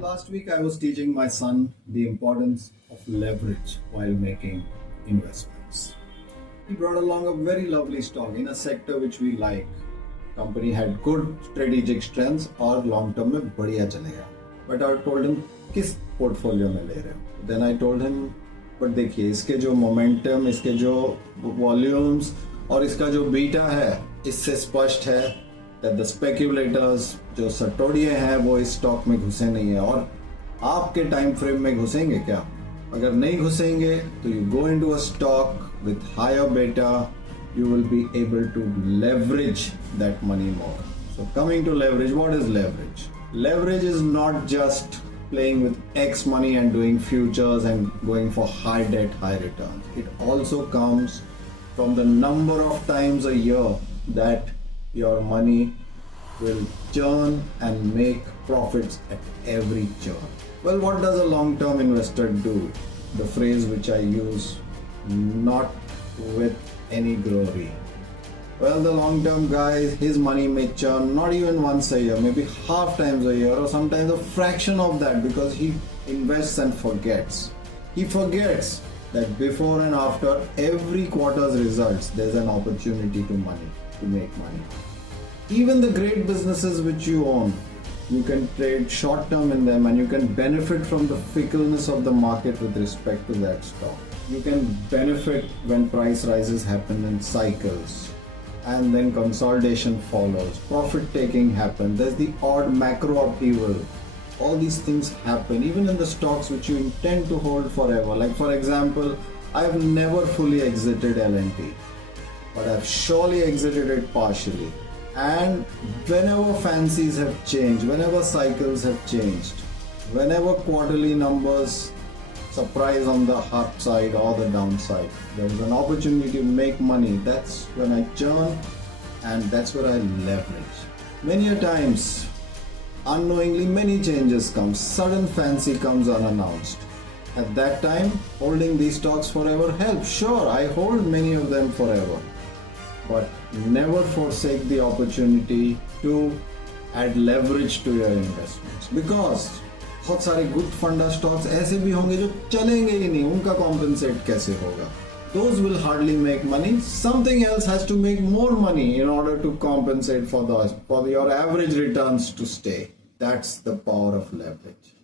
Last week I was teaching my son the importance of leverage while making investments. He brought along a very lovely stock in a sector which we like. Company had good strategic strengths और long term में बढ़िया चलेगा. But I told him किस portfolio में ले रहे हो? Then I told him but देखिए इसके जो momentum, इसके जो volumes और इसका जो beta है, इससे स्पष्ट है that the speculators जो सटोड़िए हैं वो इस स्टॉक में घुसे नहीं है. और आपके टाइम फ्रेम में घुसेंगे क्या? अगर नहीं घुसेंगे तो you go into a stock with higher beta, you will be able to leverage that money more. So coming to leverage, what is leverage? Leverage is not just playing with X money and doing futures and going for high debt, high returns. It also comes from the number of times a year that your money will churn and make profits at every churn. Well, what does a long-term investor do? The phrase which I use, not with any glory. Well, the long-term guy, his money may churn not even once a year, maybe half times a year or sometimes a fraction of that because he invests and forgets. He forgets that before and after every quarter's results, there's an opportunity to make money. Even the great businesses which you own, you can trade short term in them and you can benefit from the fickleness of the market with respect to that stock. You can benefit when price rises happen in cycles and then consolidation follows, profit taking happens, there's the odd macro upheaval. All these things happen even in the stocks which you intend to hold forever. Like for example, I have never fully exited L&T, but I've surely exited it partially. And whenever fancies have changed, whenever cycles have changed, whenever quarterly numbers surprise on the upside or the downside, there's an opportunity to make money. That's when I churn and that's where I leverage. Many a times, unknowingly many changes come, sudden fancy comes unannounced. At that time, holding these stocks forever helps. Sure, I hold many of them forever. But never forsake the opportunity to add leverage to your investments because बहुत सारे good funda stocks ऐसे भी होंगे जो चलेंगे ही नहीं, उनका compensate कैसे होगा? Those will hardly make money. Something else has to make more money in order to compensate for your average returns to stay. That's the power of leverage.